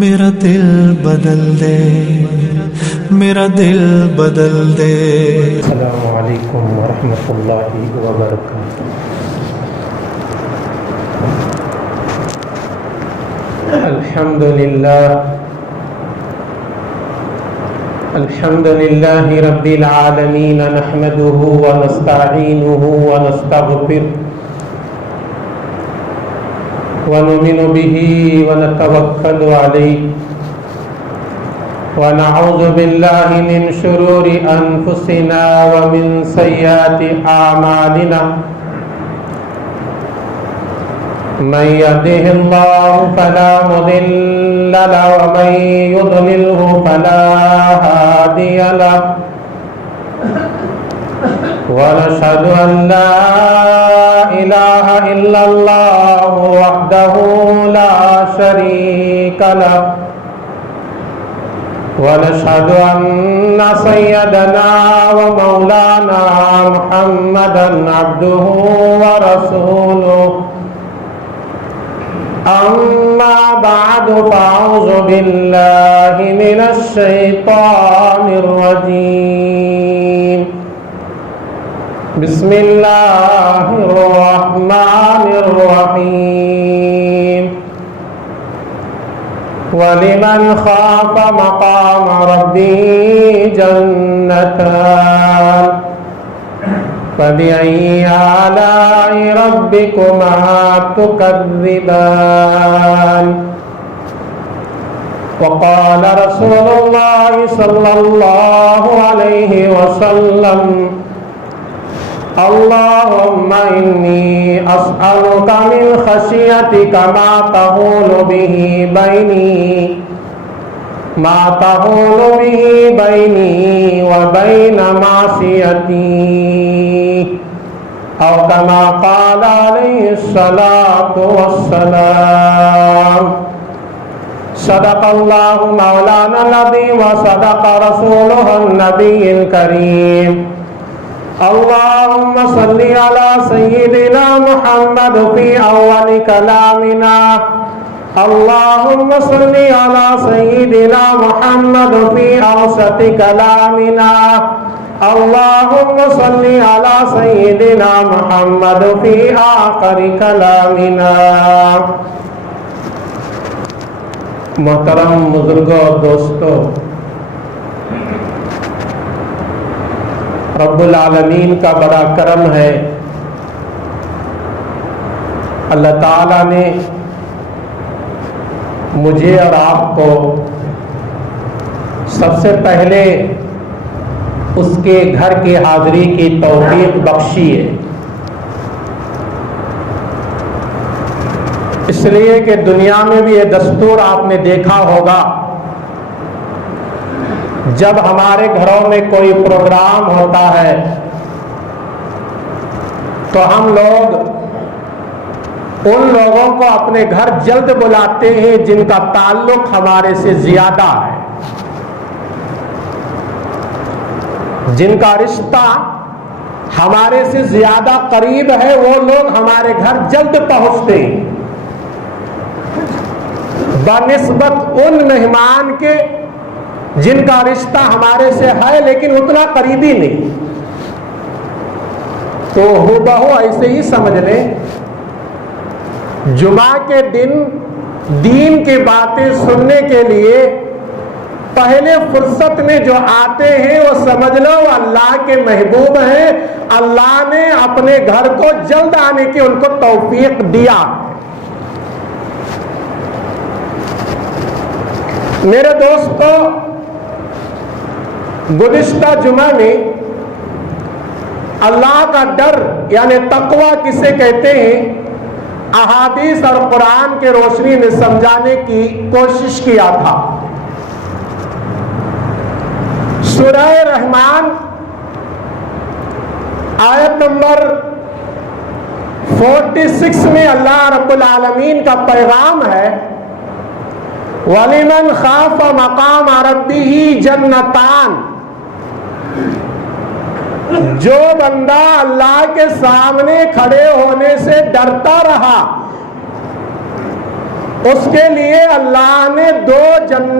میرا دل بدل دے، میرا دل بدل دے۔ السلام علیکم ورحمۃ اللہ وبرکاتہ۔ الحمد للہ رب العالمین، نحمده ونستعینه ونستغفره ونؤمن به ونتوکل علیہ ونعوذ باللہ من شرور انفسنا ومن سیئات اعمالنا، من يهده الله فلا مضل له ومن يضلله فلا هادي له، ونشهد أن لا إله إلا الله وحده لا شريك له، ونشهد أن سيدنا ومولانا محمدا عبده ورسوله، أما بعد فأعوذ بالله من الشيطان الرجيم، بسم الله الرحمن الرحيم، ولمن خاف مقام ربه جنتان، فبأي آلاء ربكما تكذبان، وقال رسول الله صلى الله عليه وسلم، اللهم إني أسألك من خشيتك ما تحول به بيني وبين معصيتي، أو كما قال عليه الصلاة والسلام۔ صدق الله مولانا العظيم وصدق رسوله النبي الكريم۔ اللهم صل على سيدنا محمد في أول كلامنا، اللهم صل على سيدنا محمد في أوسط كلامنا، اللهم صل على سيدنا محمد في آخر كلامنا۔ محترم بزرگوں اور دوستو، رب العالمین کا بڑا کرم ہے، اللہ تعالیٰ نے مجھے اور آپ کو سب سے پہلے اس کے گھر کی حاضری کی توفیق بخشی ہے، اس لیے کہ دنیا میں بھی یہ دستور آپ نے دیکھا ہوگا، جب ہمارے گھروں میں کوئی پروگرام ہوتا ہے تو ہم لوگ ان لوگوں کو اپنے گھر جلد بلاتے ہیں جن کا تعلق ہمارے سے زیادہ ہے، جن کا رشتہ ہمارے سے زیادہ قریب ہے، وہ لوگ ہمارے گھر جلد پہنچتے ہیں بنسبت ان مہمان کے جن کا رشتہ ہمارے سے ہے لیکن اتنا قریبی نہیں۔ تو ہو ایسے ہی سمجھ لیں، جمعہ کے دن دین کی باتیں سننے کے لیے پہلے فرصت میں جو آتے ہیں وہ سمجھ لو اللہ کے محبوب ہیں، اللہ نے اپنے گھر کو جلد آنے کی ان کو توفیق دیا۔ میرے دوستو، گزشتہ جمعہ میں اللہ کا ڈر یعنی تقوی کسے کہتے ہیں احادیث اور قرآن کے روشنی میں سمجھانے کی کوشش کیا تھا۔ سورہ رحمان آیت نمبر 46 میں اللہ رب العالمین کا پیغام ہے، وَلِمَنْ خَافَ مَقَامَ رَبِّهِ جَنَّتَانِ، جو بندہ اللہ کے سامنے کھڑے ہونے سے ڈرتا رہا اس کے لیے اللہ نے دو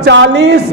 40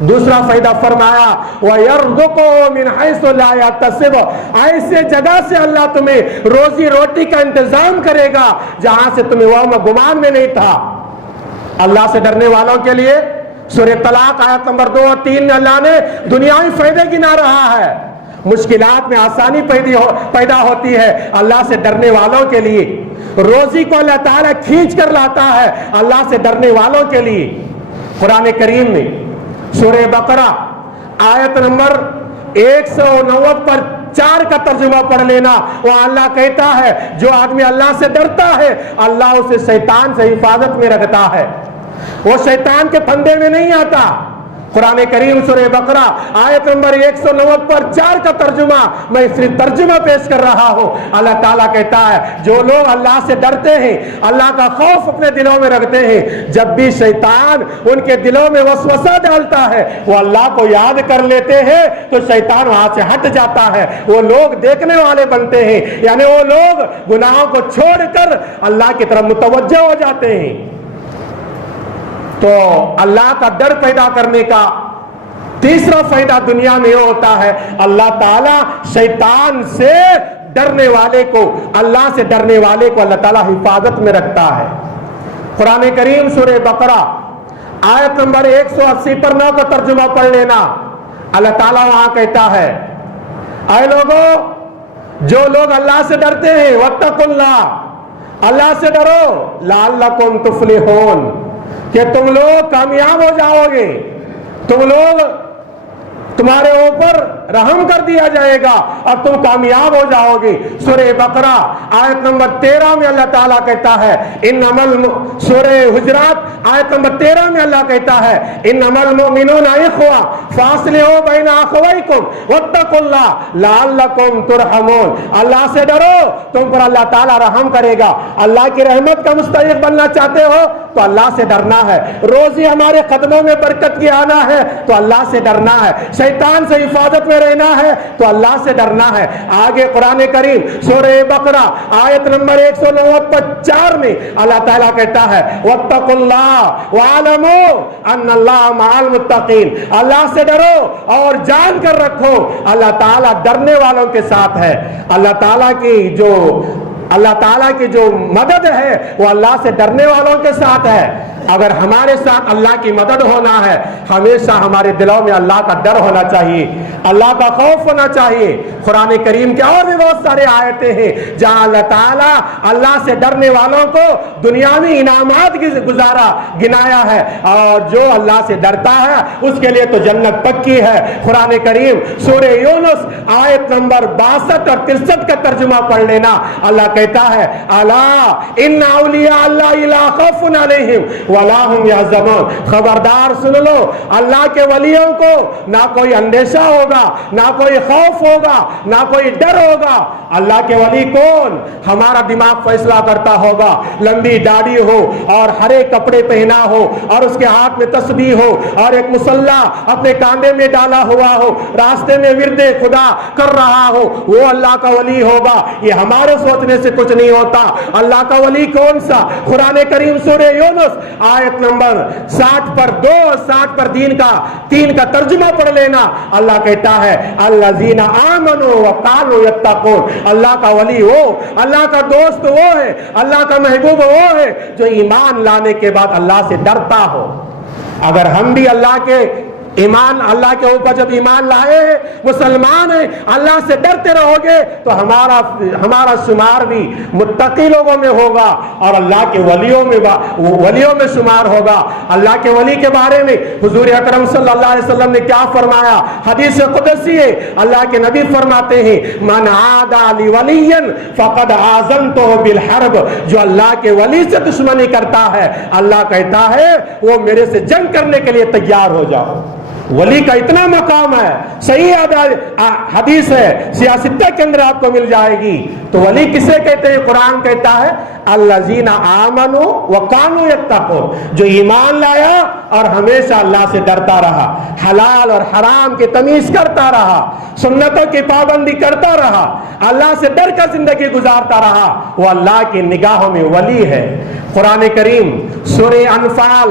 دوسرا فائدہ فرمایا وَيَرْزُقُهُ مِنْ حَيْثُ لَا يَحْتَسِبُ، ایسے جگہ سے اللہ تمہیں روزی روٹی کا انتظام کرے گا جہاں سے تمہیں وہم گمان میں نہیں تھا۔ اللہ سے ڈرنے والوں کے لیے سورہ طلاق آیت نمبر 2 اور 3 میں اللہ نے دنیاوی فائدے گنا رہا ہے، مشکلات میں آسانی پیدا ہوتی ہے اللہ سے ڈرنے والوں کے لیے، روزی کو اللہ تعالیٰ کھینچ کر لاتا ہے اللہ سے ڈرنے والوں کے لیے۔ قرآن کریم میں سورہ بقرہ آیت نمبر 190 پر 4 کا ترجمہ پڑھ لینا، وہ اللہ کہتا ہے جو آدمی اللہ سے ڈرتا ہے اللہ اسے شیطان سے حفاظت میں رکھتا ہے، وہ شیطان کے پھندے میں نہیں آتا۔ قرآن کریم سورہ بقرہ آیت نمبر 190 پر 4 کا ترجمہ میں صرف ترجمہ پیش کر رہا ہوں۔ اللہ تعالیٰ کہتا ہے جو لوگ اللہ سے ڈرتے ہیں، اللہ کا خوف اپنے دلوں میں رکھتے ہیں، جب بھی شیطان ان کے دلوں میں وسوسہ ڈالتا ہے وہ اللہ کو یاد کر لیتے ہیں تو شیطان وہاں سے ہٹ جاتا ہے، وہ لوگ دیکھنے والے بنتے ہیں، یعنی وہ لوگ گناہوں کو چھوڑ کر اللہ کی طرف متوجہ ہو جاتے ہیں۔ تو اللہ کا ڈر پیدا کرنے کا تیسرا فائدہ دنیا میں یہ ہوتا ہے اللہ تعالیٰ شیطان سے ڈرنے والے کو، اللہ سے ڈرنے والے کو اللہ تعالیٰ حفاظت میں رکھتا ہے۔ قرآن کریم سورہ بقرہ آیت نمبر 180 پر 9 کا ترجمہ پڑھ لینا، اللہ تعالیٰ وہاں کہتا ہے اے لوگوں جو لوگ اللہ سے ڈرتے ہیں واتقوا اللہ، اللہ سے ڈرو لعلکم تفلحون، کہ تم لوگ کامیاب ہو جاؤ گے، تمہارے اوپر رحم کر دیا جائے گا اور تم کامیاب ہو جاؤ گے۔ سورہ بقرہ آیت نمبر 13 میں اللہ تعالیٰ کہتا ہے سورہ حجرات آیت نمبر 13 میں اللہ کہتا ہے انما المؤمنون اخوہ فاصلحوا بین اخویکم واتقوا اللہ لعلکم ترحمون، اللہ سے ڈرو تم پر اللہ تعالیٰ رحم کرے گا۔ اللہ کی رحمت کا مستحق بننا چاہتے ہو تو اللہ سے ڈرنا ہے، روزی ہمارے قدموں میں برکت کی آنا ہے تو اللہ سے ڈرنا ہے، شیطان سے حفاظت میں رہنا ہے تو اللہ سے ڈرنا ہے۔ آگے قرآن کریم سورہ بقرہ آیت نمبر 190 پر 4 میں اللہ تعالیٰ کہتا ہے واتقوا اللہ واعلموا ان اللہ مع المتقین، اللہ سے ڈرو اور جان کر رکھو اللہ تعالیٰ ڈرنے والوں کے ساتھ ہے۔ اللہ تعالیٰ کی جو مدد ہے وہ اللہ سے ڈرنے والوں کے ساتھ ہے۔ اگر ہمارے ساتھ اللہ کی مدد ہونا ہے ہمیشہ ہمارے دلوں میں اللہ کا ڈر ہونا چاہیے، اللہ کا خوف ہونا چاہیے۔ قرآن کریم کے اور بھی بہت سارے آیتیں ہیں جہاں اللہ تعالیٰ اللہ سے ڈرنے والوں کو دنیاوی انعامات کی گنایا ہے، اور جو اللہ سے ڈرتا ہے اس کے لیے تو جنت پکی ہے۔ قرآن کریم سورہ یونس آیت نمبر 62 اور 63 کا ترجمہ پڑھ لینا، اللہ کہتا ہے الا ان اولیاء اللہ لا خوف علیہم ولا هم يحزنون، خبردار سن لو اللہ کے ولیوں کو نہ کوئی اندیشہ ہوگا، نہ کوئی خوف ہوگا، نہ کوئی ڈر ہوگا۔ اللہ کے ولی کون؟ ہمارا دماغ فیصلہ کرتا ہوگا، لمبی داڑھی ہو اور ہرے کپڑے پہنا ہو اور اس کے ہاتھ میں تسبیح ہو اور ایک مصلح اپنے کاندھے میں ڈالا ہوا ہو، راستے میں ورد خدا کر رہا ہو، وہ اللہ کا ولی ہوگا۔ یہ ہمارے سوچنے سے کچھ نہیں ہوتا۔ اللہ کا ولی کون سا؟ قرآن کریم سورہ یونس آیت نمبر 60 پر 2 اور 60 پر 3 کا ترجمہ پڑھ لینا، اللہ کہتا ہے الذین آمنوا وقالوا یتقون، اللہ کا ولی وہ، اللہ کا دوست وہ ہے، اللہ کا محبوب وہ ہے جو ایمان لانے کے بعد اللہ سے ڈرتا ہو۔ اگر ہم بھی اللہ کے اوپر جب ایمان لائے ہیں، مسلمان ہیں، اللہ سے ڈرتے رہو گے تو ہمارا شمار بھی متقی لوگوں میں ہوگا اور اللہ کے ولیوں میں شمار ہوگا۔ اللہ کے ولی کے بارے میں حضور اکرم صلی اللہ علیہ وسلم نے کیا فرمایا؟ حدیث قدسی ہے، اللہ کے نبی فرماتے ہیں من عادى لی ولی فقد آذنتہ بالحرب، جو اللہ کے ولی سے دشمنی کرتا ہے اللہ کہتا ہے وہ میرے سے جنگ کرنے کے لیے تیار ہو جاؤ۔ ولی کا اتنا مقام ہے، صحیح حدیث ہے سیاستہ کے اندر آپ کو مل جائے گی۔ تو ولی کسے کہتے ہیں؟ قرآن کہتا ہے الذین آمنوا وکانوا یتقون، جو ایمان لایا اور ہمیشہ اللہ سے ڈرتا رہا، حلال اور حرام کی تمیز کرتا رہا، سنتوں کی پابندی کرتا رہا، اللہ سے ڈر کر زندگی گزارتا رہا، وہ اللہ کی نگاہوں میں ولی ہے۔ قرآن کریم سورہ انفال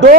2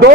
2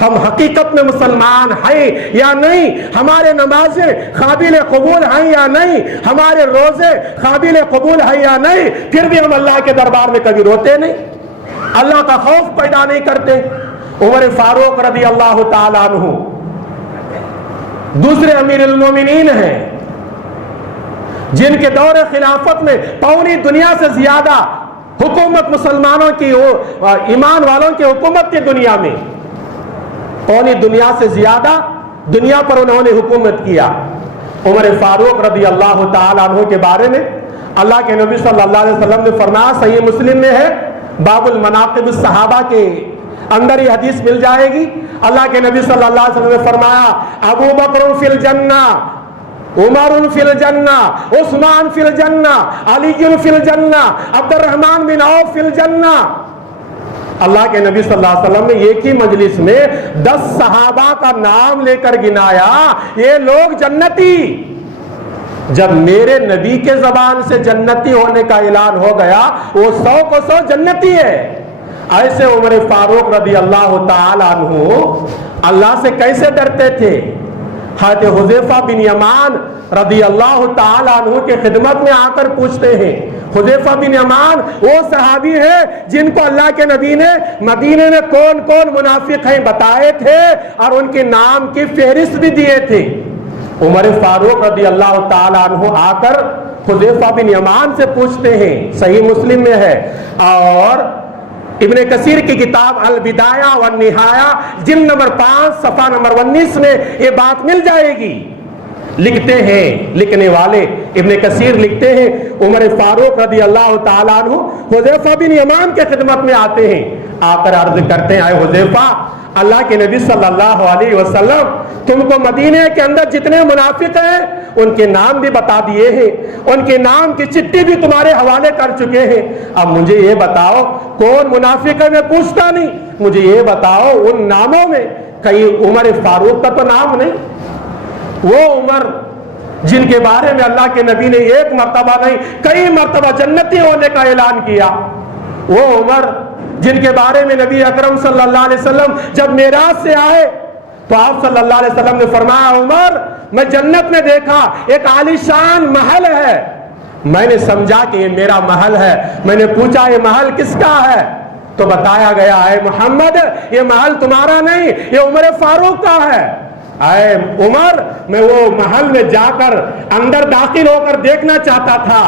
ہم حقیقت میں مسلمان ہیں یا نہیں, ہمارے نمازیں قابل قبول ہیں یا نہیں, ہمارے روزے قابل قبول ہیں یا نہیں, پھر بھی ہم اللہ کے دربار میں کبھی روتے نہیں, اللہ کا خوف پیدا نہیں کرتے. عمر فاروق رضی اللہ تعالیٰ عنہ دوسرے امیر المومنین ہیں جن کے دور خلافت میں پوری دنیا سے زیادہ حکومت مسلمانوں کی, ایمان والوں کی حکومت کی دنیا میں پوری دنیا سے زیادہ دنیا پر انہوں نے حکومت کیا. عمر فاروق رضی اللہ تعالیٰ عنہ کے بارے میں اللہ کے نبی صلی اللہ علیہ وسلم نے فرمایا, صحیح مسلم میں ہے, باب المناقب الصحابہ کے اندر یہ حدیث مل جائے گی. اللہ کے نبی صلی اللہ علیہ وسلم نے فرمایا, ابو بکر فی الجنہ, عمر فی الجنہ, عثمان فی الجنہ, علی فی الجنہ, عبد الرحمن بن عوف فی الجنہ. اللہ کے نبی صلی اللہ علیہ وسلم نے ایک ہی مجلس میں 10 صحابہ کا نام لے کر گنایا, یہ لوگ جنتی. جب میرے نبی کے زبان سے جنتی ہونے کا اعلان ہو گیا, وہ 100 کو 100 جنتی ہے. ایسے عمر فاروق رضی اللہ تعالیٰ عنہ اللہ سے کیسے ڈرتے تھے؟ حضرت حذیفہ بن یمان رضی اللہ تعالیٰ عنہ کے خدمت میں آ کر پوچھتے ہیں. حذیفہ بن یمان وہ صحابی ہیں جن کو اللہ کے نبی نے مدینے میں کون کون منافق ہیں بتائے تھے اور ان کے نام کی فہرست بھی دیے تھے. عمر فاروق رضی اللہ تعالیٰ عنہ آ کر حذیفہ بن یمان سے پوچھتے ہیں, صحیح مسلم میں ہے, اور ابن کثیر کی کتاب البدایہ والنہایہ جلد نمبر 5 صفحہ نمبر 19 میں یہ بات مل جائے گی. لکھتے ہیں لکھنے والے ابن کثیر لکھتے ہیں, عمر فاروق رضی اللہ تعالیٰ عنہ حذیفہ بن یمان کے خدمت میں آتے ہیں, آ کر عرض کرتے ہیں, اے حذیفہ, اللہ کے نبی صلی اللہ علیہ وسلم تم کو مدینے کے اندر جتنے منافق ہیں ان کے نام بھی بتا دیے ہیں, ان کے نام کی چٹھی بھی تمہارے حوالے کر چکے ہیں. اب مجھے یہ بتاؤ کون منافق ہے؟ میں پوچھتا نہیں, مجھے یہ بتاؤ ان ناموں میں کہیں عمر فاروق کا تو نام نہیں؟ وہ عمر جن کے بارے میں اللہ کے نبی نے ایک مرتبہ نہیں کئی مرتبہ جنتی ہونے کا اعلان کیا, وہ عمر جن کے بارے میں نبی اکرم صلی اللہ علیہ وسلم جب معراج سے آئے تو آپ صلی اللہ علیہ وسلم نے فرمایا, عمر میں جنت میں دیکھا ایک عالیشان محل ہے, میں نے سمجھا کہ یہ میرا محل ہے. میں نے پوچھا یہ محل کس کا ہے؟ تو بتایا گیا, اے محمد یہ محل تمہارا نہیں, یہ عمر فاروق کا ہے. اے عمر, میں وہ محل میں جا کر اندر داخل ہو کر دیکھنا چاہتا تھا,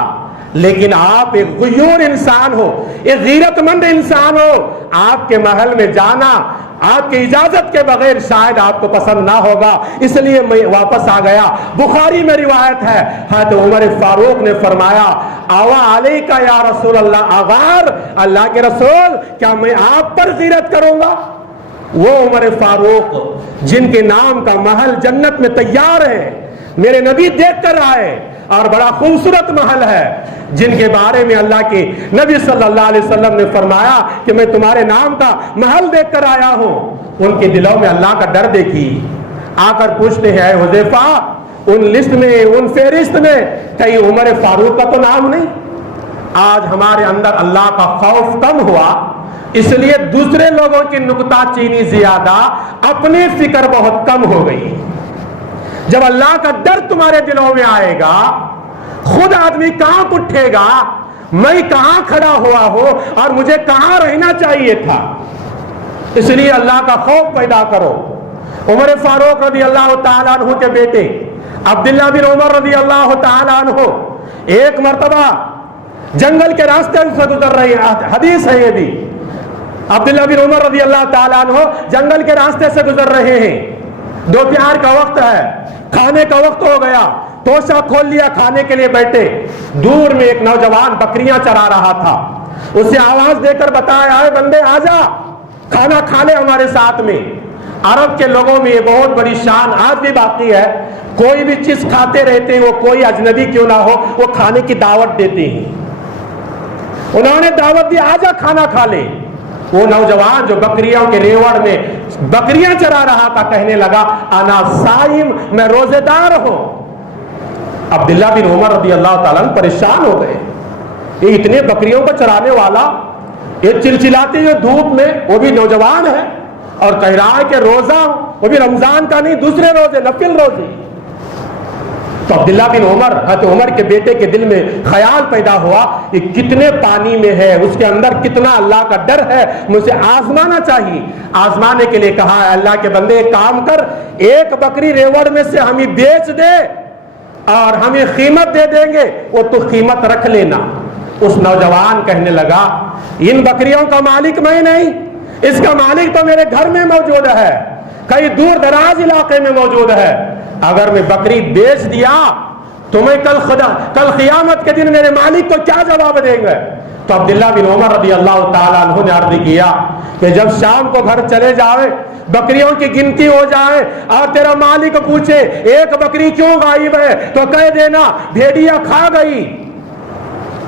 لیکن آپ ایک غیور انسان ہو, ایک غیرت مند انسان ہو, آپ کے محل میں جانا آپ کی اجازت کے بغیر شاید آپ کو پسند نہ ہوگا, اس لیے میں واپس آ گیا. بخاری میں روایت ہے, حضرت عمر فاروق نے فرمایا, آوا علیکا یا رسول اللہ اغار, اللہ کے رسول کیا میں آپ پر غیرت کروں گا؟ وہ عمر فاروق جن کے نام کا محل جنت میں تیار ہے, میرے نبی دیکھ کر آئے, اور بڑا خوبصورت محل ہے, جن کے بارے میں اللہ کے نبی صلی اللہ علیہ وسلم نے فرمایا کہ میں تمہارے نام کا محل دیکھ کر آیا ہوں. ان کے دلوں میں اللہ کا ڈر دیکھی, آ کر پوچھتے ہیں, اے حذیفہ ان لسٹ میں ان فہرست میں کہیں عمر فاروق کا تو نام نہیں؟ آج ہمارے اندر اللہ کا خوف کم ہوا, اس لیے دوسرے لوگوں کی نکتہ چینی زیادہ, اپنی فکر بہت کم ہو گئی. جب اللہ کا ڈر تمہارے دلوں میں آئے گا, خود آدمی کہاں اٹھے گا, میں کہاں کھڑا ہوا ہوں اور مجھے کہاں رہنا چاہیے تھا. اس لیے اللہ کا خوف پیدا کرو. عمر فاروق رضی اللہ تعالیٰ عنہ کے بیٹے عبداللہ بن عمر رضی اللہ تعالیٰ عنہ ایک مرتبہ جنگل کے راستے سے گزر رہے ہیں, حدیث ہے یہ بھی, عبداللہ بن عمر رضی اللہ تعالیٰ عنہ جنگل کے راستے سے گزر رہے ہیں, دوپہر کا وقت ہے, کھانے کا وقت ہو گیا, توشہ کھول لیا, کھانے کے لیے بیٹھے. دور میں ایک نوجوان بکریاں چرا رہا تھا, اسے آواز دے کر بتایا, اے بندے آ جا, کھانا کھا لے ہمارے ساتھ میں. عرب کے لوگوں میں یہ بہت بڑی شان آج بھی باقی ہے, کوئی بھی چیز کھاتے رہتے ہیں, وہ کوئی اجنبی کیوں نہ ہو, وہ کھانے کی دعوت دیتے ہیں. انہوں نے دعوت دی, آ جا کھانا کھا لے. وہ نوجوان جو بکریوں کے ریوڑ میں بکریاں چرا رہا تھا کہنے لگا, انا صائم, میں روزے دار ہوں. عبداللہ بن عمر رضی اللہ تعالیٰ عنہ پریشان ہو گئے, یہ اتنے بکریوں کو چرانے والا, یہ چلچلاتے ہوئے دھوپ میں, وہ بھی نوجوان ہے, اور کہہ رہا ہے کہ روزہ وہ بھی رمضان کا نہیں، دوسرے روزے، نفل روزے۔ تو عبداللہ بن عمر، حضرت عمر کے بیٹے کے دل میں خیال پیدا ہوا کہ کتنے پانی میں ہے، اس کے اندر کتنا اللہ کا ڈر ہے، مجھے آزمانا چاہیے۔ آزمانے کے لیے کہا ہے اللہ کے بندے ایک کام کر، ایک بکری ریوڑ میں سے ہمیں بیچ دے اور ہمیں قیمت دے دیں گے، وہ تو قیمت رکھ لینا۔ اس نوجوان کہنے لگا ان بکریوں کا مالک میں نہیں، اس کا مالک تو میرے گھر میں موجود ہے، کئی دور دراز علاقے میں موجود ہے، اگر میں بکری بیچ دیا تو میں کل قیامت کے دن میرے مالک کو کیا جواب دیں گے؟ تو عبداللہ بن عمر رضی اللہ تعالیٰ عنہ نے عرض کیا کہ جب شام کو گھر چلے جاوے، بکریوں کی گنتی ہو جائے اور تیرا مالک پوچھے ایک بکری کیوں غائب ہے تو کہہ دینا بھیڑیا کھا گئی۔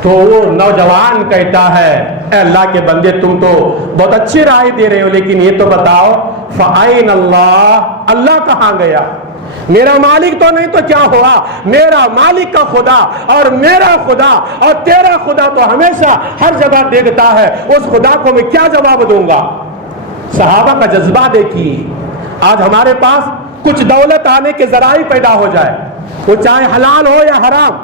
تو وہ نوجوان کہتا ہے اے اللہ کے بندے تم تو بہت اچھی رائے دے رہے ہو، لیکن یہ تو بتاؤ فَأَيْنَ اللَّهُ، اللہ کہاں گیا؟ میرا مالک تو نہیں تو کیا ہوا؟ میرا مالک کا خدا اور میرا خدا اور تیرا خدا تو ہمیشہ ہر جگہ دیکھتا ہے، اس خدا کو میں کیا جواب دوں گا؟ صحابہ کا جذبہ دیکھیے۔ آج ہمارے پاس کچھ دولت آنے کے ذرائع پیدا ہو جائے، وہ چاہے حلال ہو یا حرام،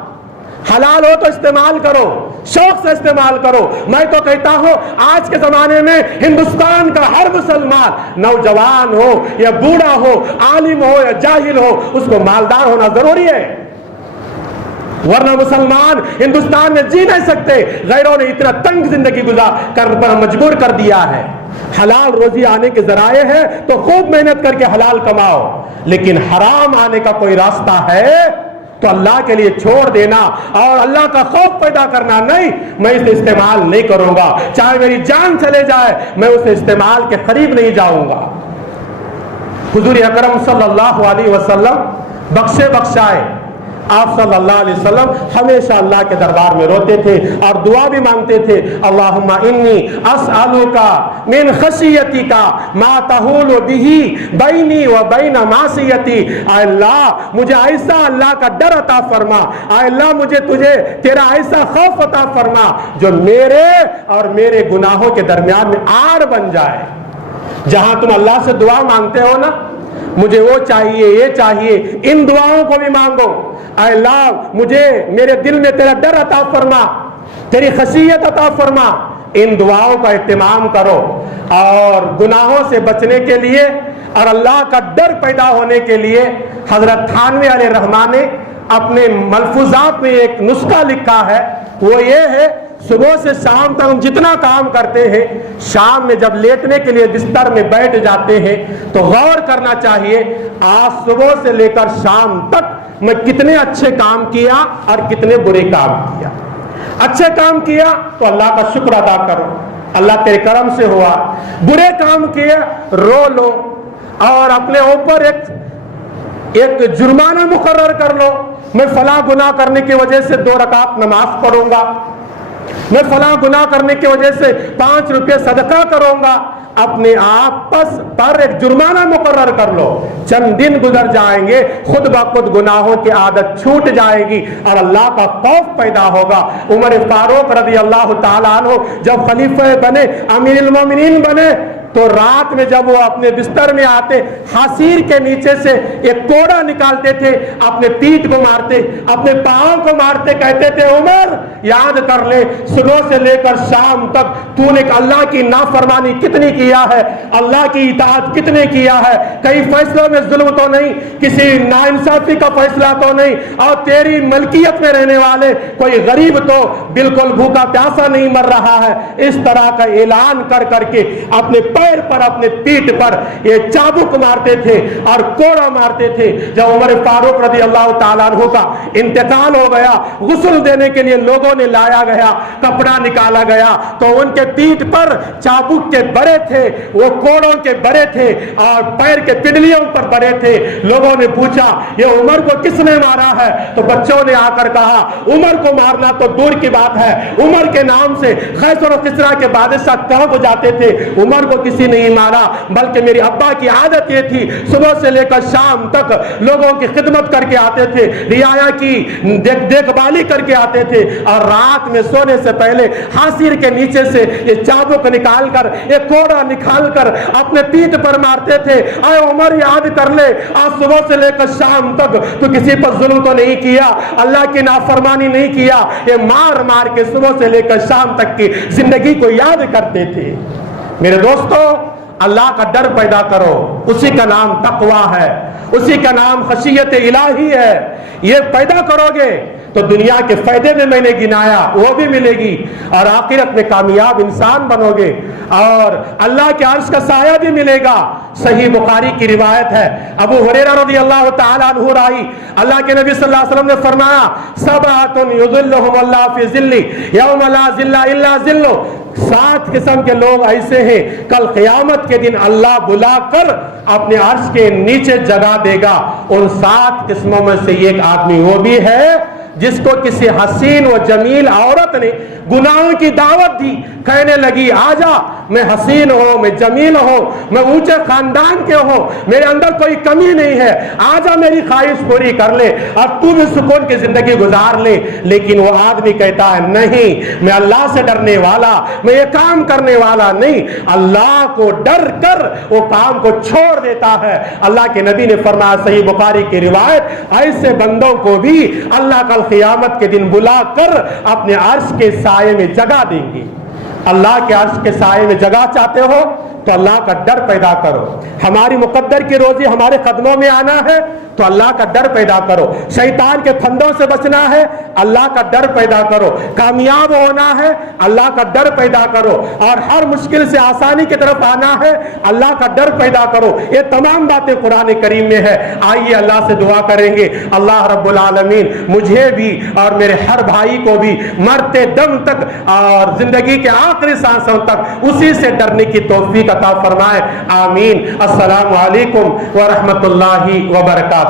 حلال ہو تو استعمال کرو، شوق سے استعمال کرو۔ میں تو کہتا ہوں آج کے زمانے میں ہندوستان کا ہر مسلمان، نوجوان ہو یا بوڑھا ہو، عالم ہو یا جاہل ہو، اس کو مالدار ہونا ضروری ہے، ورنہ مسلمان ہندوستان میں جی نہیں سکتے۔ غیروں نے اتنا تنگ زندگی گزار کر مجبور کر دیا ہے۔ حلال روزی آنے کے ذرائع ہے تو خوب محنت کر کے حلال کماؤ، لیکن حرام آنے کا کوئی راستہ ہے تو اللہ کے لیے چھوڑ دینا اور اللہ کا خوف پیدا کرنا، نہیں میں اسے استعمال نہیں کروں گا، چاہے میری جان چلے جائے میں اسے استعمال کے قریب نہیں جاؤں گا۔ حضور اکرم صلی اللہ علیہ وسلم بخشے بخشائے آپ صلی اللہ علیہ وسلم ہمیشہ اللہ کے دربار میں روتے تھے اور دعا بھی مانگتے تھے، اللہم انی اسألک من خشیتک ما تحول بہ بینی و بین معصیتی، اے اللہ مجھے ایسا اللہ کا ڈر عطا فرما، اے اللہ مجھے تجھے تیرا ایسا خوف عطا فرما جو میرے اور میرے گناہوں کے درمیان میں آڑ بن جائے۔ جہاں تم اللہ سے دعا مانگتے ہو نا، مجھے وہ چاہیے یہ چاہیے، ان دعاؤں کو بھی مانگو، اے اللہ مجھے میرے دل میں تیرا ڈر عطا فرما، تیری خشیت عطا فرما، ان دعاؤں کا اہتمام کرو۔ اور گناہوں سے بچنے کے لیے اور اللہ کا ڈر پیدا ہونے کے لیے حضرت تھانوی علیہ الرحمٰن نے اپنے ملفوظات میں ایک نسخہ لکھا ہے، وہ یہ ہے صبح سے شام تک ہم جتنا کام کرتے ہیں، شام میں جب لیٹنے کے لیے بستر میں بیٹھ جاتے ہیں تو غور کرنا چاہیے آج صبح سے لے کر شام تک میں کتنے اچھے کام کیا اور کتنے برے کام کیا۔ اچھے کام کیا تو اللہ کا شکر ادا کرو، اللہ تیرے کرم سے ہوا۔ برے کام کیے رو لو اور اپنے اوپر ایک جرمانہ مقرر کر لو، میں فلاں گناہ کرنے کی وجہ سے 2 رکعت نماز پڑھوں گا، میں فلاں گناہ کرنے کی وجہ سے 5 روپے صدقہ کروں گا۔ اپنے آپ پر ایک جرمانہ مقرر کر لو، چند دن گزر جائیں گے خود بخود گناہوں کی عادت چھوٹ جائے گی اور اللہ کا خوف پیدا ہوگا۔ عمر فاروق رضی اللہ تعالیٰ عنہ جب خلیفہ بنے، امیر المومنین بنے، تو رات میں جب وہ اپنے بستر میں آتے، حصیر کے نیچے سے ایک کوڑا نکالتے تھے، اپنے پیٹھ کو مارتے، اپنے پاؤں کو مارتے، کہتے تھے عمر یاد کر لے صبح سے لے کر شام تک تو نے اللہ کی نافرمانی کتنی کیا ہے، اللہ کی اطاعت کتنے کیا ہے، کئی فیصلوں میں ظلم تو نہیں، کسی ناانصافی کا فیصلہ تو نہیں، اور تیری ملکیت میں رہنے والے کوئی غریب تو بالکل بھوکا پیاسا نہیں مر رہا ہے۔ اس طرح کا اعلان کر کر کے اپنے پیر پر، اپنے پیٹھ پر یہ چابک مارتے تھے اور کوڑا مارتے تھے۔ جب عمر فاروق رضی اللہ تعالیٰ عنہ کا انتقال ہو گیا، غسل دینے کے لیے لوگوں نے لایا گیا، کپڑا نکالا گیا تو ان کے پیٹھ پر چابک کے بڑے تھے، وہ کوڑوں کے بڑے تھے اور پیر کے پنڈلیوں پر بڑے تھے۔ لوگوں نے پوچھا یہ عمر کو کس نے مارا ہے؟ تو بچوں نے آ کر کہا عمر کو مارنا تو دور کی بات ہے، عمر کے نام سے قیصر و کسریٰ کے بادشاہ کہاں کو جاتے تھے، عمر کو کسی نہیں مارا، بلکہ میری ابا کی عادت یہ تھی صبح سے لے کر شام تک لوگوں کی خدمت کر کے آتے تھے، رعایا کی دیکھ بھالی کر کے آتے تھے، اور رات میں سونے سے پہلے حاصر کے نیچے سے یہ چابک نکال کر، ایک کوڑا نکال کر اپنے پیٹھ پر مارتے تھے۔ اے عمر یاد کر لے، آج صبح سے لے کر شام تک تو کسی پر ظلم تو نہیں کیا، اللہ کی نافرمانی نہیں کیا، یہ مار مار کے صبح سے لے کر شام تک کی زندگی کو یاد کرتے تھے۔ میرے دوستو، اللہ کا ڈر پیدا کرو، اسی کا نام تقویٰ ہے، اسی کا نام خشیت الہی ہے۔ یہ پیدا کرو گے تو دنیا کے فائدے میں میں نے گنایا وہ بھی ملے گی، اور آخرت میں کامیاب انسان بنو گے، اور اللہ کے عرش کا سایہ بھی ملے گا۔ صحیح بخاری کی روایت ہے، ابو ہریرہ رضی اللہ تعالیٰ عنہ راوی، اللہ کے نبی صلی اللہ علیہ وسلم نے فرمایا، سبعۃ یظلھم اللہ فی ظلہ یوم لا ظل الا ظلہ، 7 قسم کے لوگ ایسے ہیں کل قیامت کے دن اللہ بلا کر اپنے عرش کے نیچے جگہ دے گا۔ ان 7 قسموں میں سے ایک آدمی وہ بھی ہے جس کو کسی حسین و جمیل عورت نے گناہوں کی دعوت دی، کہنے لگی آجا، میں حسین ہوں، میں جمیل ہوں، میں اونچے خاندان کے ہوں، میرے اندر کوئی کمی نہیں ہے، آجا میری خواہش پوری کر لے اور تو بھی سکون کی زندگی گزار لے۔ لیکن وہ آدمی کہتا ہے نہیں، میں اللہ سے ڈرنے والا، میں یہ کام کرنے والا نہیں، اللہ کو ڈر کر وہ کام کو چھوڑ دیتا ہے۔ اللہ کے نبی نے فرمایا، صحیح بخاری کی روایت، ایسے بندوں کو بھی اللہ کل قیامت کے دن بلا کر اپنے عرش کے سائے میں جگہ دیں گے۔ اللہ کے عرش کے سائے میں جگہ چاہتے ہو تو اللہ کا ڈر پیدا کرو۔ ہماری مقدر کی روزی ہمارے قدموں میں آنا ہے تو اللہ کا ڈر پیدا کرو۔ شیطان کے پھندوں سے بچنا ہے، اللہ کا ڈر پیدا کرو۔ کامیاب ہونا ہے، اللہ کا ڈر پیدا کرو، اور ہر مشکل سے آسانی کی طرف آنا ہے، اللہ کا ڈر پیدا کرو۔ یہ تمام باتیں قرآن کریم میں ہے۔ آئیے اللہ سے دعا کریں گے، اللہ رب العالمین مجھے بھی اور میرے ہر بھائی کو بھی مرتے دم تک اور زندگی کے آخری سانسوں تک اسی سے ڈرنے کی توفیق عطا فرمائے، آمین۔ السلام علیکم ورحمۃ اللہ وبرکاتہ۔